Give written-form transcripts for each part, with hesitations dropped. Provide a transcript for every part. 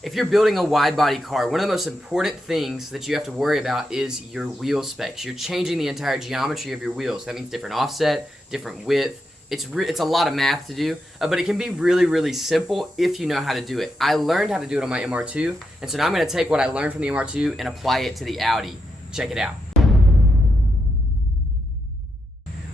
If you're building a wide body car, one of the most important things that you have to worry about is your wheel specs. You're changing the entire geometry of your wheels. That means different offset, different width. It's a lot of math to do, but it can be really, really simple if you know how to do it. I learned how to do it on my MR2, and so now I'm going to take what I learned from the MR2 and apply it to the Audi. Check it out.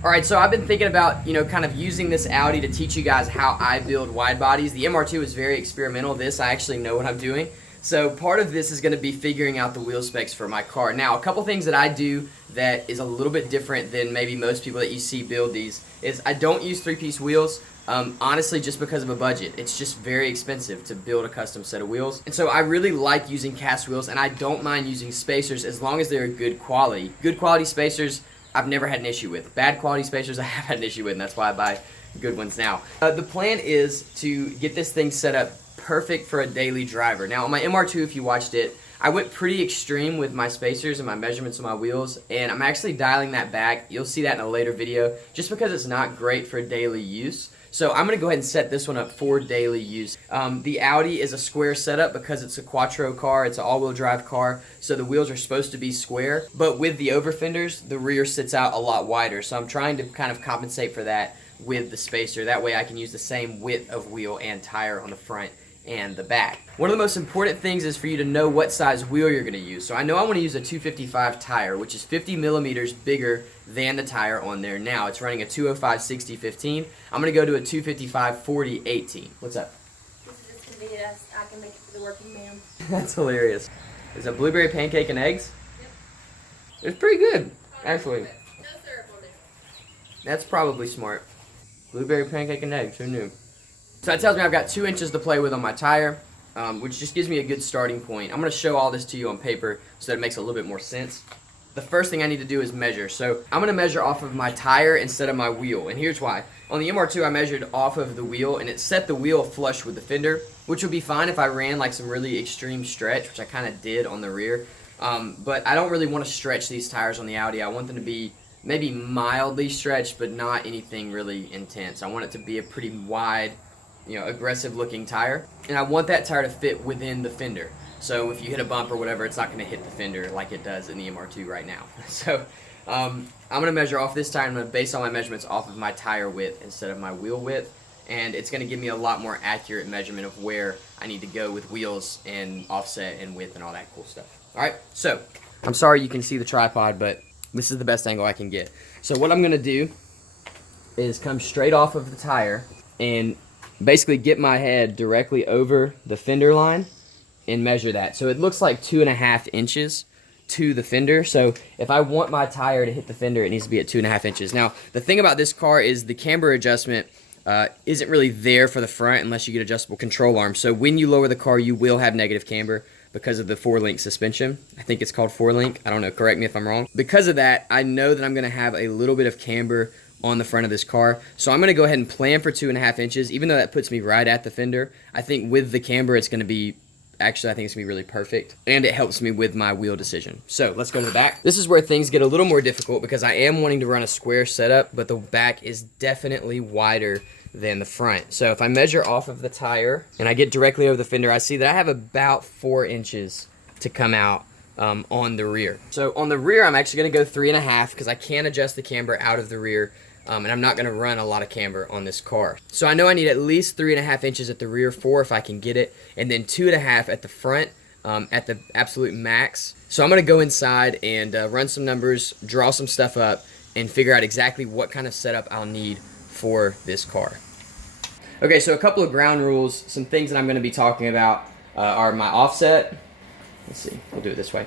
Alright, so I've been thinking about, kind of using this Audi to teach you guys how I build wide bodies. The MR2 is very experimental. This, I actually know what I'm doing. So part of this is going to be figuring out the wheel specs for my car. Now, a couple things that I do that is a little bit different than maybe most people that you see build these is I don't use three-piece wheels, honestly, just because of a budget. It's just very expensive to build a custom set of wheels. And so I really like using cast wheels, and I don't mind using spacers as long as they're good quality. Good quality spacers I've never had an issue with. Bad quality spacers I have had an issue with, and that's why I buy good ones now. The plan is to get this thing set up perfect for a daily driver. Now on my MR2, if you watched it, I went pretty extreme with my spacers and my measurements on my wheels, and I'm actually dialing that back. You'll see that in a later video, just because it's not great for daily use. So I'm going to go ahead and set this one up for daily use. The Audi is a square setup because it's a quattro car, it's an all-wheel drive car, so the wheels are supposed to be square, but with the over fenders, the rear sits out a lot wider, so I'm trying to kind of compensate for that with the spacer. That way I can use the same width of wheel and tire on the front and the back. One of the most important things is for you to know what size wheel you're going to use. So I know I want to use a 255 tire, which is 50 millimeters bigger than the tire on there now. It's running a 205 60/15. I'm going to go to a 255 40/18. What's up? This is just convenient. I can make it for the working man. That's hilarious. Is it blueberry pancake and eggs? Yep. It's pretty good, actually. No syrup on it. That's probably smart. Blueberry pancake and eggs, who knew? So that tells me I've got 2 inches to play with on my tire, which just gives me a good starting point. I'm going to show all this to you on paper so that it makes a little bit more sense. The first thing I need to do is measure. So I'm going to measure off of my tire instead of my wheel, and here's why. On the MR2, I measured off of the wheel, and it set the wheel flush with the fender, which would be fine if I ran like some really extreme stretch, which I kind of did on the rear. But I don't really want to stretch these tires on the Audi. I want them to be maybe mildly stretched, but not anything really intense. I want it to be a pretty wide, aggressive looking tire, and I want that tire to fit within the fender. So if you hit a bump or whatever, it's not going to hit the fender like it does in the MR2 right now. So I'm going to measure off this tire. I'm going to base all my measurements off of my tire width instead of my wheel width, and it's going to give me a lot more accurate measurement of where I need to go with wheels and offset and width and all that cool stuff. Alright, so I'm sorry you can see the tripod, but this is the best angle I can get. So what I'm going to do is come straight off of the tire and basically get my head directly over the fender line and measure that. So it looks like 2.5 inches to the fender. So if I want my tire to hit the fender, it needs to be at 2.5 inches. Now, the thing about this car is the camber adjustment isn't really there for the front unless you get adjustable control arms. So when you lower the car, you will have negative camber because of the 4-link suspension. I think it's called 4-link. I don't know, correct me if I'm wrong. Because of that, I know that I'm going to have a little bit of camber on the front of this car. So I'm going to go ahead and plan for 2.5 inches, even though that puts me right at the fender. I think with the camber, it's going to be, actually, I think it's going to be really perfect. And it helps me with my wheel decision. So let's go to the back. This is where things get a little more difficult because I am wanting to run a square setup, but the back is definitely wider than the front. So if I measure off of the tire and I get directly over the fender, I see that I have about 4 inches to come out on the rear. So on the rear, I'm actually going to go 3.5 because I can adjust the camber out of the rear. And I'm not going to run a lot of camber on this car. So I know I need at least 3.5 inches at the rear, 4 if I can get it, and then 2.5 at the front at the absolute max. So I'm going to go inside and run some numbers, draw some stuff up, and figure out exactly what kind of setup I'll need for this car. Okay, so a couple of ground rules, some things that I'm going to be talking about are my offset. Let's see, we'll do it this way.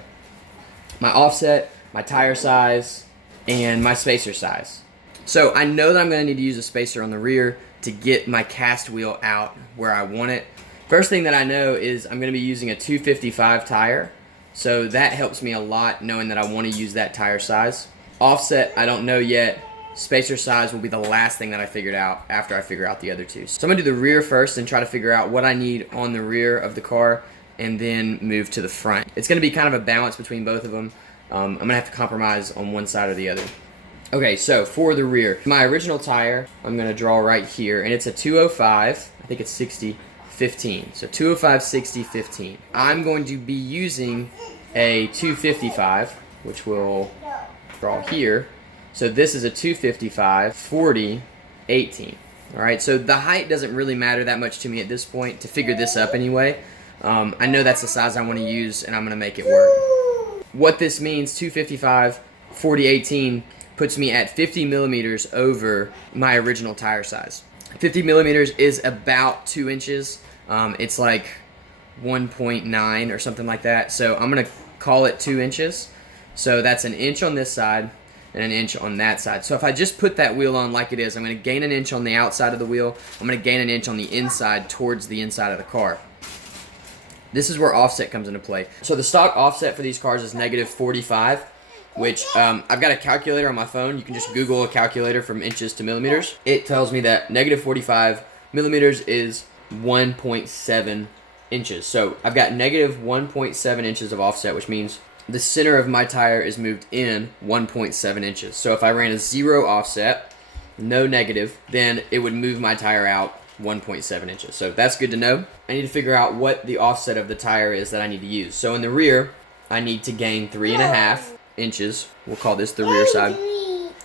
My offset, my tire size, and my spacer size. So I know that I'm going to need to use a spacer on the rear to get my cast wheel out where I want it. First thing that I know is I'm going to be using a 255 tire. So that helps me a lot knowing that I want to use that tire size. Offset, I don't know yet. Spacer size will be the last thing that I figured out after I figure out the other two. So I'm going to do the rear first and try to figure out what I need on the rear of the car and then move to the front. It's going to be kind of a balance between both of them. I'm going to have to compromise on one side or the other. Okay, so for the rear, my original tire, I'm going to draw right here, and it's a 205, I think it's 60, 15. So 205, 60, 15. I'm going to be using a 255, which we'll draw here. So this is a 255, 40, 18. All right, so the height doesn't really matter that much to me at this point to figure this up anyway. I know that's the size I want to use, and I'm going to make it work. What this means, 255, 40, 18, puts me at 50 millimeters over my original tire size. 50 millimeters is about 2 inches. It's like 1.9 or something like that. So I'm going to call it 2 inches. So that's an inch on this side and an inch on that side. So if I just put that wheel on like it is, I'm going to gain an inch on the outside of the wheel. I'm going to gain an inch on the inside towards the inside of the car. This is where offset comes into play. So the stock offset for these cars is -45, which I've got a calculator on my phone. You can just Google a calculator from inches to millimeters. It tells me that -45 millimeters is 1.7 inches. So I've got -1.7 inches of offset, which means the center of my tire is moved in 1.7 inches. So if I ran a 0 offset, no negative, then it would move my tire out 1.7 inches. So that's good to know. I need to figure out what the offset of the tire is that I need to use. So in the rear, I need to gain 3.5 inches. We'll call this the rear side.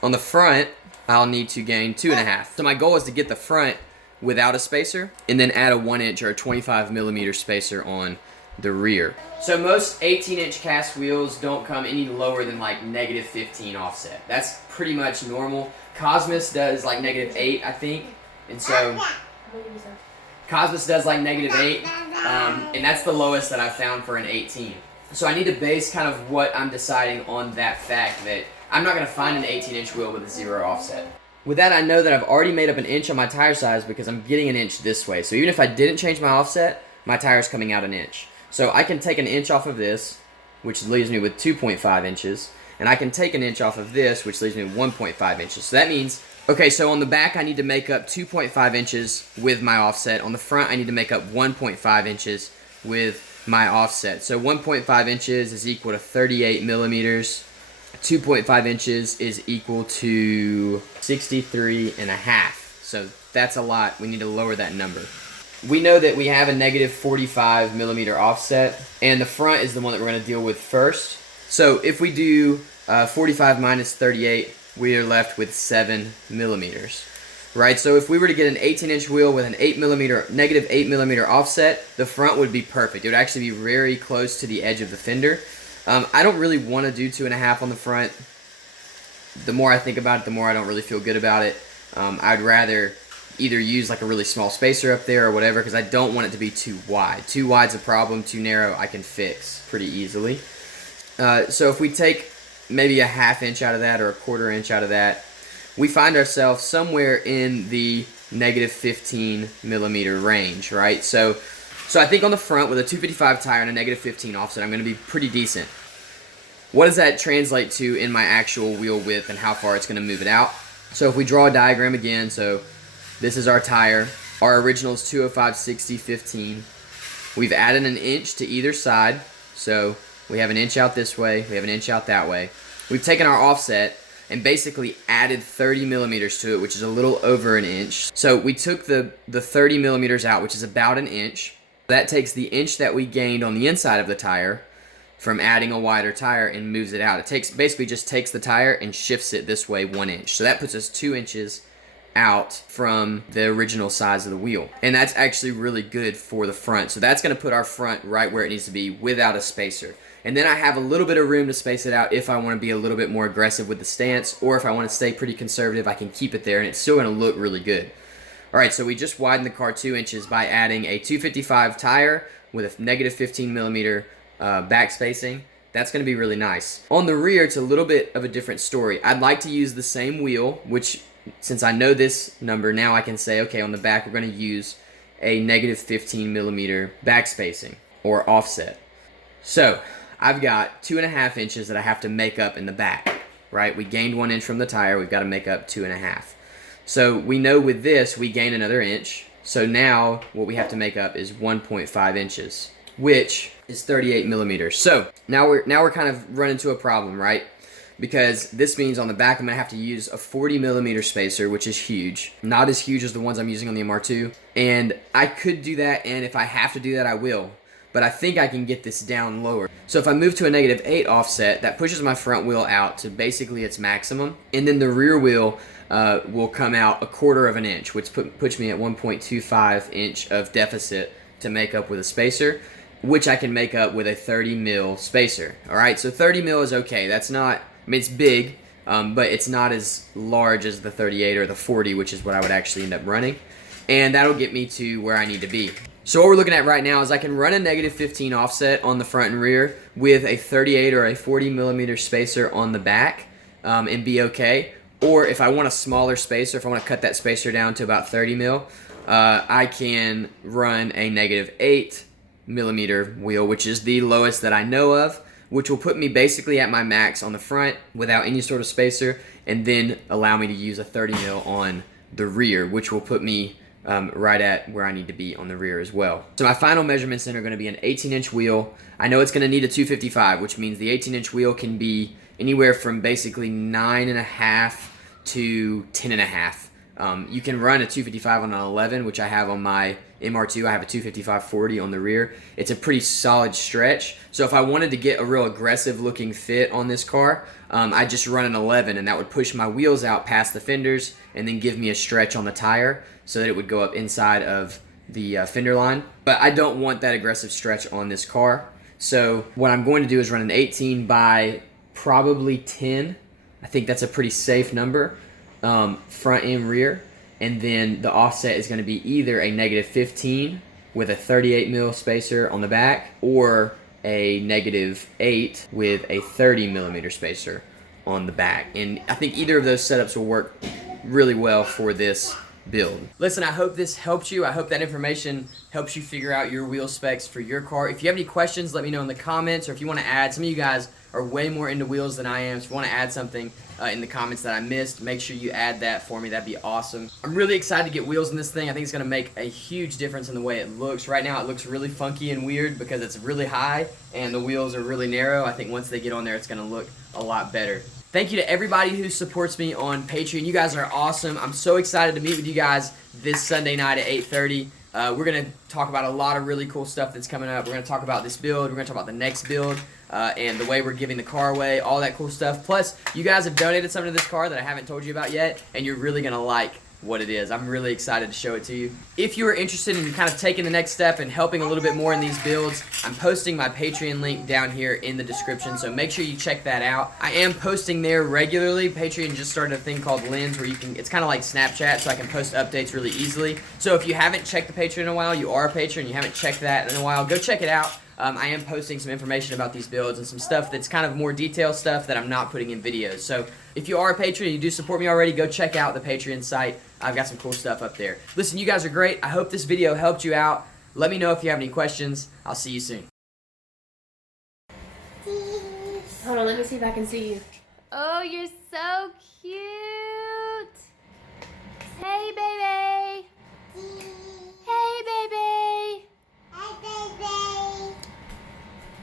On the front, I'll need to gain 2.5. So my goal is to get the front without a spacer and then add a 1 inch or a 25 millimeter spacer on the rear. So most 18-inch cast wheels don't come any lower than like -15 offset. That's pretty much normal. Cosmos does like -8, I think. And so Cosmos does like -8, and that's the lowest that I've found for an 18. So I need to base kind of what I'm deciding on that fact that I'm not going to find an 18-inch wheel with a 0 offset. With that, I know that I've already made up an inch on my tire size because I'm getting an inch this way. So even if I didn't change my offset, my tire's coming out an inch. So I can take an inch off of this, which leaves me with 2.5 inches, and I can take an inch off of this, which leaves me with 1.5 inches. So that means, okay, so on the back I need to make up 2.5 inches with my offset. On the front I need to make up 1.5 inches with my offset. So 1.5 inches is equal to 38 millimeters. 2.5 inches is equal to 63.5. So that's a lot. We need to lower that number. We know that we have a -45 millimeter offset, and the front is the one that we're going to deal with first. So if we do 45 minus 38, we are left with 7 millimeters. Right, so if we were to get an 18-inch wheel with an -8 millimeter offset, the front would be perfect. It would actually be very close to the edge of the fender. I don't really want to do 2.5 on the front. The more I think about it, the more I don't really feel good about it. I'd rather either use like a really small spacer up there or whatever, because I don't want it to be too wide. Too wide's a problem, too narrow I can fix pretty easily. So if we take maybe a ½ inch out of that or a ¼ inch out of that, we find ourselves somewhere in the -15 millimeter range, right? So I think on the front with a 255 tire and a -15 offset, I'm going to be pretty decent. What does that translate to in my actual wheel width and how far it's going to move it out? So if we draw a diagram again, so this is our tire. Our original is 205, 60, 15. We've added an inch to either side, so we have an inch out this way, we have an inch out that way. We've taken our offset and basically added 30 millimeters to it, which is a little over an inch. So we took the 30 millimeters out, which is about an inch. That takes the inch that we gained on the inside of the tire from adding a wider tire and moves it out. It basically just takes the tire and shifts it this way 1 inch. So that puts us 2 inches out from the original size of the wheel. And that's actually really good for the front. So that's going to put our front right where it needs to be without a spacer. And then I have a little bit of room to space it out if I want to be a little bit more aggressive with the stance, or if I want to stay pretty conservative, I can keep it there and it's still going to look really good. Alright, so we just widened the car 2 inches by adding a 255 tire with a -15 millimeter back spacing. That's going to be really nice. On the rear, it's a little bit of a different story. I'd like to use the same wheel, which since I know this number, now I can say, okay, on the back we're going to use a -15 millimeter back spacing or offset. So I've got 2.5 inches that I have to make up in the back, right? We gained 1 inch from the tire, we've got to make up 2.5. So we know with this we gain another inch. So now what we have to make up is 1.5 inches, which is 38 millimeters. So now we're kind of run into a problem, right? because this means on the back I'm going to have to use a 40 millimeter spacer, which is huge. Not as huge as the ones I'm using on the MR2. And I could do that, and if I have to do that, I will. But I think I can get this down lower. So if I move to a -8 offset, that pushes my front wheel out to basically its maximum. And then the rear wheel will come out 1/4 of an inch, which puts me at 1.25 inch of deficit to make up with a spacer, which I can make up with a 30 mil spacer. All right, so 30 mil is okay. That's not, I mean, it's big, but it's not as large as the 38 or the 40, which is what I would actually end up running. And that'll get me to where I need to be. So what we're looking at right now is I can run a -15 offset on the front and rear with a 38 or a 40 millimeter spacer on the back and be okay. Or if I want a smaller spacer, if I want to cut that spacer down to about 30 mil, I can run a -8 millimeter wheel, which is the lowest that I know of, which will put me basically at my max on the front without any sort of spacer, and then allow me to use a 30 mil on the rear, which will put me right at where I need to be on the rear as well. So my final measurements then are going to be an 18-inch wheel. I know it's going to need a 255, which means the 18-inch wheel can be anywhere from basically 9.5 to 10.5. You can run a 255 on an 11, which I have on my MR2. I have a 255/40 on the rear. It's a pretty solid stretch. So if I wanted to get a real aggressive looking fit on this car, I just run an 11, and that would push my wheels out past the fenders and then give me a stretch on the tire so that it would go up inside of the fender line. But I don't want that aggressive stretch on this car. So what I'm going to do is run an 18 by probably 10. I think that's a pretty safe number, front and rear. And then the offset is going to be either a -15 with a 38 mil spacer on the back, or a -8 with a 30 millimeter spacer on the back. And I think either of those setups will work really well for this build. Listen, I hope this helped you. I hope that information helps you figure out your wheel specs for your car. If you have any questions, let me know in the comments, or if you want to add, some of you guys are way more into wheels than I am, so if you want to add something in the comments that I missed, make sure you add that for me. That'd be awesome. I'm really excited to get wheels in this thing. I think it's going to make a huge difference in the way it looks. Right now it looks really funky and weird because it's really high and the wheels are really narrow. I think once they get on there, it's going to look a lot better. Thank you to everybody who supports me on Patreon. You guys are awesome. I'm so excited to meet with you guys this Sunday night at 8:30. We're going to talk about a lot of really cool stuff that's coming up. We're going to talk about this build. We're going to talk about the next build and the way we're giving the car away, all that cool stuff. Plus, you guys have donated something to this car that I haven't told you about yet, and you're really going to like what it is. I'm really excited to show it to you. If you are interested in kind of taking the next step and helping a little bit more in these builds, I'm posting my Patreon link down here in the description, so make sure you check that out. I am posting there regularly. Patreon just started a thing called Lens where you can, it's kind of like Snapchat, so I can post updates really easily. So if you haven't checked the Patreon in a while, you are a patron, you haven't checked that in a while, go check it out. I am posting some information about these builds and some stuff that's kind of more detailed stuff that I'm not putting in videos. So if you are a patron and you do support me already, go check out the Patreon site. I've got some cool stuff up there. Listen, you guys are great. I hope this video helped you out. Let me know if you have any questions. I'll see you soon. Hold on, let me see if I can see you. Oh, you're so cute. Hey, baby. Hey, baby.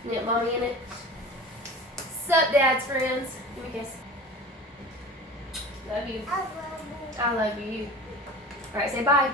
You got mommy in it? Sup, Dad's friends? Give me a kiss. Love you. I love you. Alright, say bye.